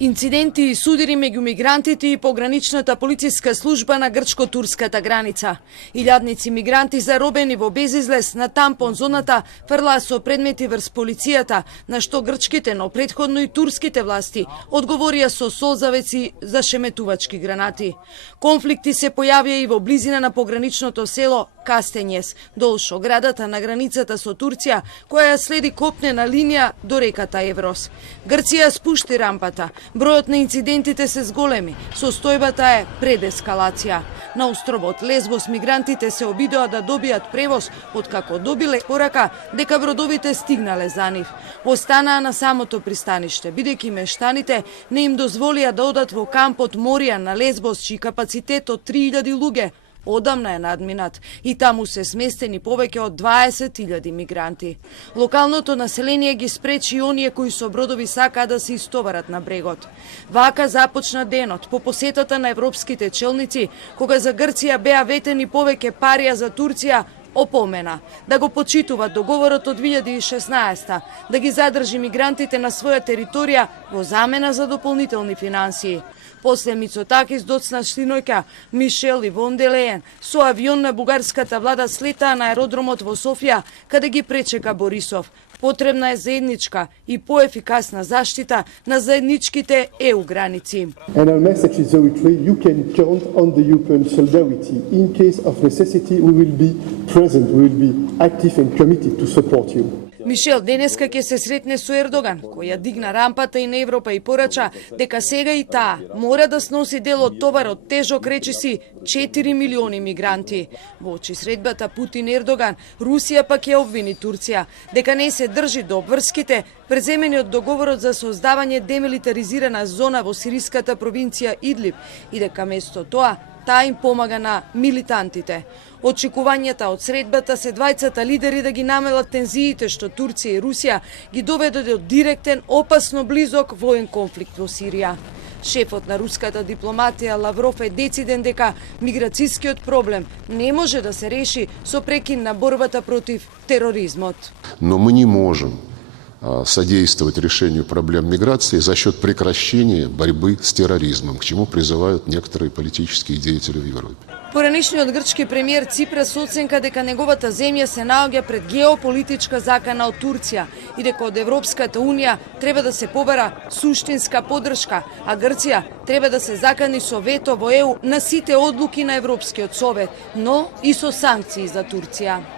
Инциденти и судири меѓу мигрантите и пограничната полициска служба на грчко-турската граница. Илјадници мигранти заробени во безизлез на тампон зоната фрлаа со предмети врз полицијата, на што грчките, но претходно и турските власти одговорија со солзавеци за шеметувачки гранати. Конфликти се појавија и во близина на пограничното село Кастењес, долж оградата на границата со Турција, која следи копнена линија до реката Еврос. Грција спушти рампата. Бројот на инцидентите се зголеми, состојбата е пред ескалација. На островот Лесбос мигрантите се обидоа да добијат превоз, откако добиле порака дека бродовите стигнале за нив. Останаа на самото пристаниште, бидејќи мештаните не им дозволија да одат во кампот Морија на Лесбос, чиј капацитет од 3000 луѓе одамна е надминат и таму се сместени повеќе од 20.000 мигранти. Локалното население ги спречи и оние кои со бродови сакаа да се истоварат на брегот. Вака започна денот по посетата на европските челници, кога за Грција беа ветени повеќе парија за Турција, опомена да го почитуваат договорот од 2016, да ги задржи мигрантите на своја територија во замена за дополнителни финансии. После Мицотакис доцна штинојка Мишел и Вон де Леен со авион на бугарската влада слетаа на аеродромот во Софија, каде ги пречека Борисов. Потребна е заедничка и поефикасна заштита на заедничките ЕУ граници. And our message is very clear: you can count on the European solidarity. In case of necessity, we will be present, we will be active and committed to support you. Мишел денеска ќе се сретне со Ердоган, кој ја дигна рампата и на Европа и порача дека сега и таа мора да сноси дел од товарот тежок речиси 4 милиони мигранти. Во очи средбата Путин-Ердоган, Русија пак ја обвини Турција дека не се држи до обврските преземени од договорот за создавање демилитаризирана зона во сириската провинција Идлиб и дека место тоа таа им помага на милитантите. Очекувањата од средбата се двајцата лидери да ги намелат тензиите што Турција и Русија ги доведат до директен, опасно близок воен конфликт во Сирија. Шефот на руската дипломатија Лавров е дециден дека миграцијскиот проблем не може да се реши со прекин на борбата против тероризмот. Но мы не можем содействовать решению проблем миграции за счет прекращения борьбы с терроризмом, к чему призывают некоторые политические деятели в Европе. Поранешниот грчки премиер Ципрас оценка дека неговата земја се наоѓа пред геополитичка закана од Турција и дека од Европската Унија треба да се побара суштинска поддршка, а Грција треба да се закани со вето во ЕУ на сите одлуки на Европскиот совет, но и со санкции за Турција.